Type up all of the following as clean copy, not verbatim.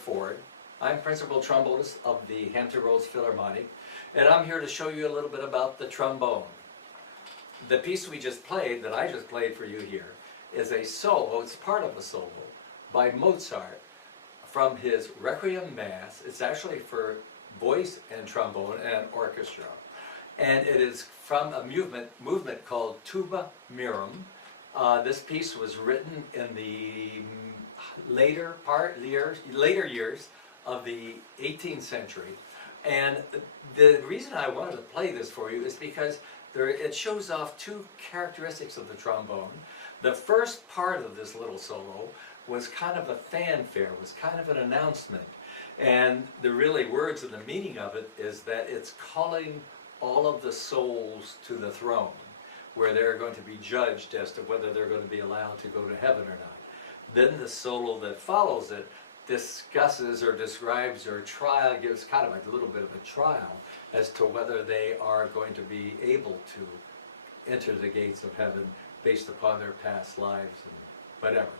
Ford. I'm principal trombonist of the Hampton Roads Philharmonic, and I'm here to show you a little bit about the trombone. The piece we just played, that I just played for you here, is a solo, it's part of a solo, by Mozart from his Requiem Mass. It's actually for voice and trombone and orchestra. And it is from a movement called Tuba Mirum. This piece was written in the later years of the 18th century. And the reason I wanted to play this for you is because it shows off two characteristics of the trombone. The first part of this little solo was kind of a fanfare, was kind of an announcement. And the really words and the meaning of it is that it's calling all of the souls to the throne, where they're going to be judged as to whether they're going to be allowed to go to heaven or not. Then the solo that follows it discusses or describes or gives kind of a little bit of a trial as to whether they are going to be able to enter the gates of heaven based upon their past lives and whatever.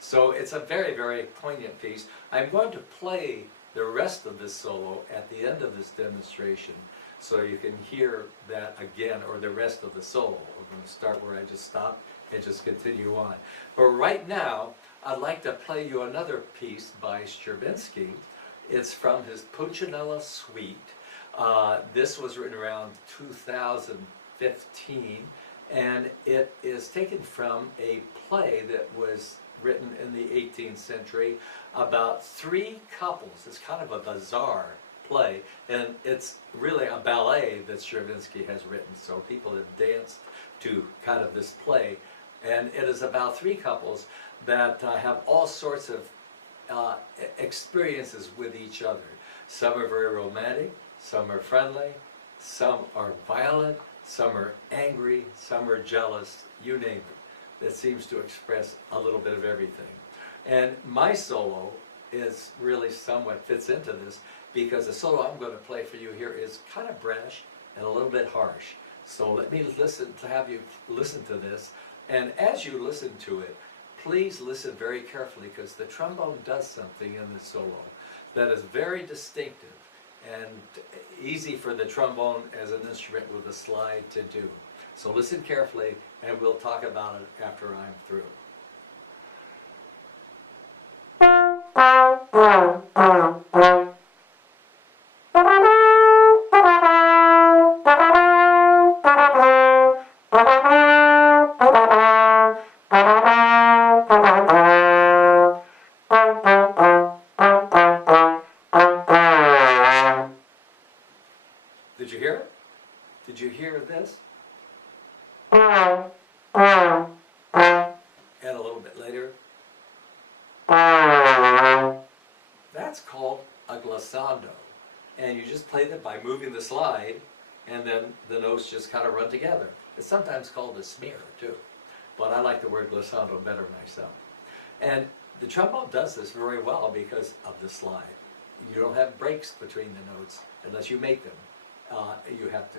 So it's a very, very poignant piece. I'm going to play the rest of this solo at the end of this demonstration so you can hear that again, or the rest of the solo. We're going to start where I just stopped and just continue on. But right now, I'd like to play you another piece by Stravinsky. It's from his Puccinella Suite. This was written around 2015, and it is taken from a play that was written in the 18th century about three couples. It's kind of a bizarre play, and it's really a ballet that Stravinsky has written, so people have danced to kind of this play, and it is about three couples that have all sorts of experiences with each other. Some are very romantic, some are friendly, some are violent, some are angry, some are jealous, you name it. It seems to express a little bit of everything. And my solo is really somewhat fits into this, because the solo I'm going to play for you here is kind of brash and a little bit harsh. So let me have you listen to this, and as you listen to it, please listen very carefully, because the trombone does something in the solo that is very distinctive and easy for the trombone as an instrument with a slide to do. So listen carefully, and we'll talk about it after I'm through. Did you hear it? Did you hear this? And a little bit later. That's called a glissando. And you just play that by moving the slide, and then the notes just kind of run together. It's sometimes called a smear too, but I like the word glissando better myself. And the trombone does this very well because of the slide. You don't have breaks between the notes unless you make them. You have to,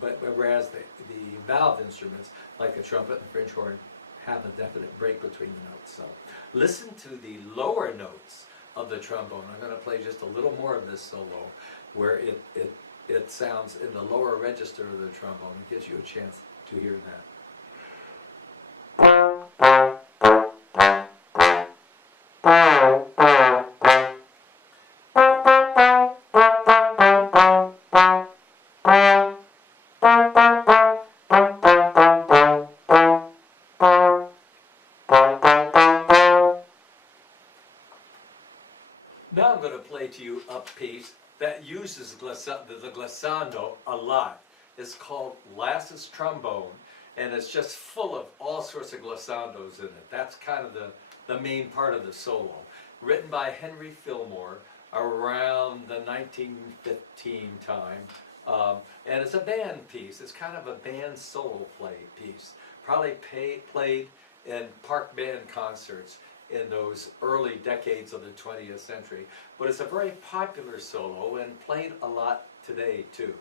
but whereas the valve instruments, like a trumpet and French horn, have a definite break between the notes. So listen to the lower notes of the trombone. I'm going to play just a little more of this solo, where it sounds in the lower register of the trombone. It gives you a chance to hear that. Now I'm going to play to you a piece that uses the glissando a lot. It's called Lass's Trombone, and it's just full of all sorts of glissandos in it. That's kind of the main part of the solo. Written by Henry Fillmore around the 1915 time. And it's a band piece. It's kind of a band solo piece. Probably played in park band concerts in those early decades of the 20th century. But it's a very popular solo and played a lot today too.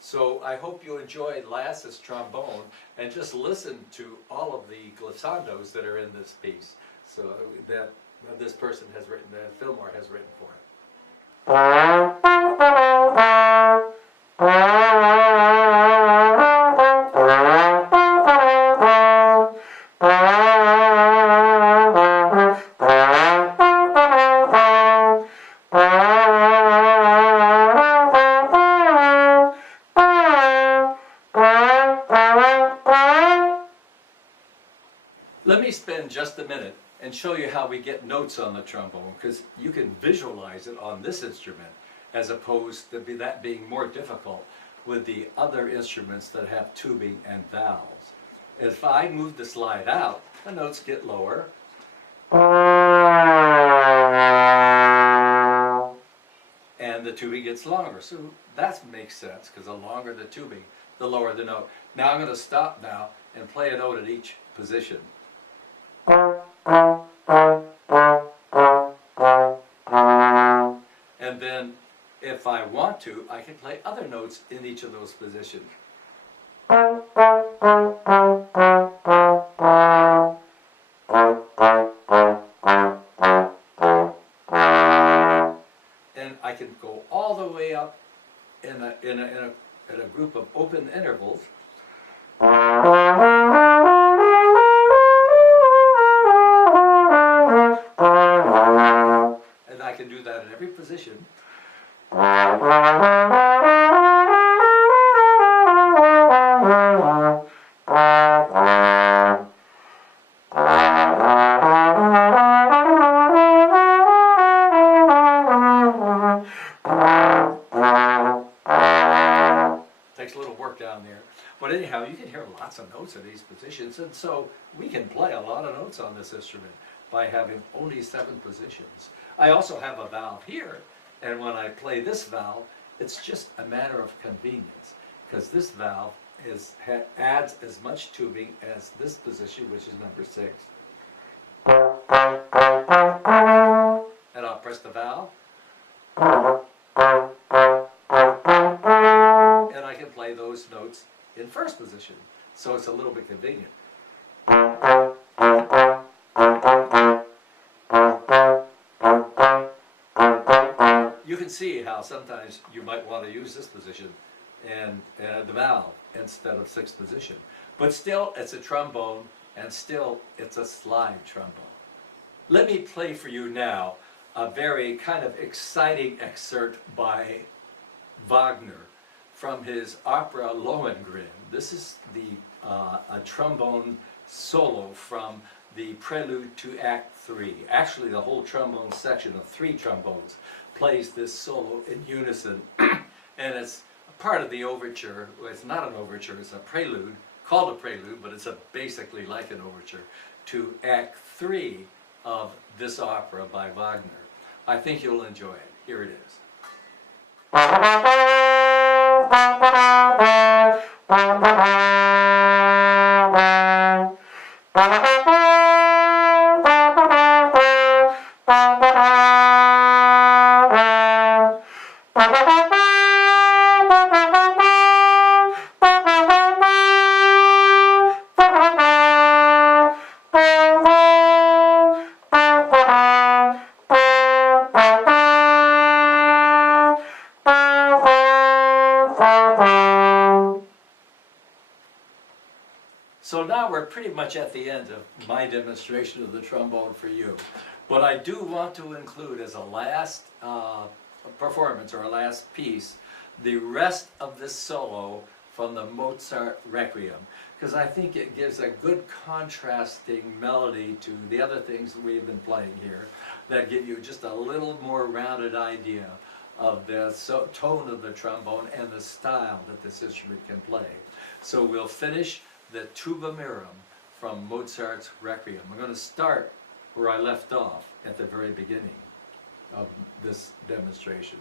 So I hope you enjoyed Lass's Trombone, and just listen to all of the glissandos that are in this piece, so that this person has written, that Fillmore has written for it. Let me spend just a minute and show you how we get notes on the trombone, because you can visualize it on this instrument as opposed to that being more difficult with the other instruments that have tubing and valves. If I move the slide out, the notes get lower. And the tubing gets longer. So that makes sense, because the longer the tubing, the lower the note. Now I'm going to stop now and play a note at each position. And then, if I want to, I can play other notes in each of those positions. And I can go all the way up in a group of open intervals. And I can do that in every position. Takes a little work down there. But anyhow, you can hear lots of notes in these positions, and so we can play a lot of notes on this instrument by having only 7 positions. I also have a valve here, and when I play this valve, it's just a matter of convenience, because this valve adds as much tubing as this position, which is number 6. And I'll press the valve, and I can play those notes in first position, so it's a little bit convenient. You can see how sometimes you might want to use this position and the valve instead of 6th position. But still, it's a trombone, and still, it's a slide trombone. Let me play for you now a very kind of exciting excerpt by Wagner from his opera Lohengrin. This is a trombone solo from the prelude to Act 3. Actually, the whole trombone section of 3 trombones plays this solo in unison, and it's part of the overture. Well, it's not an overture, it's a prelude, called a prelude, but it's basically like an overture to Act 3 of this opera by Wagner. I think you'll enjoy it. Here it is. So now we're pretty much at the end of my demonstration of the trombone for you. But I do want to include as a last performance, or a last piece, the rest of this solo from the Mozart Requiem, because I think it gives a good contrasting melody to the other things that we've been playing here that give you just a little more rounded idea of the tone of the trombone and the style that this instrument can play. So we'll finish the Tuba Mirum from Mozart's Requiem. I'm going to start where I left off at the very beginning of this demonstration.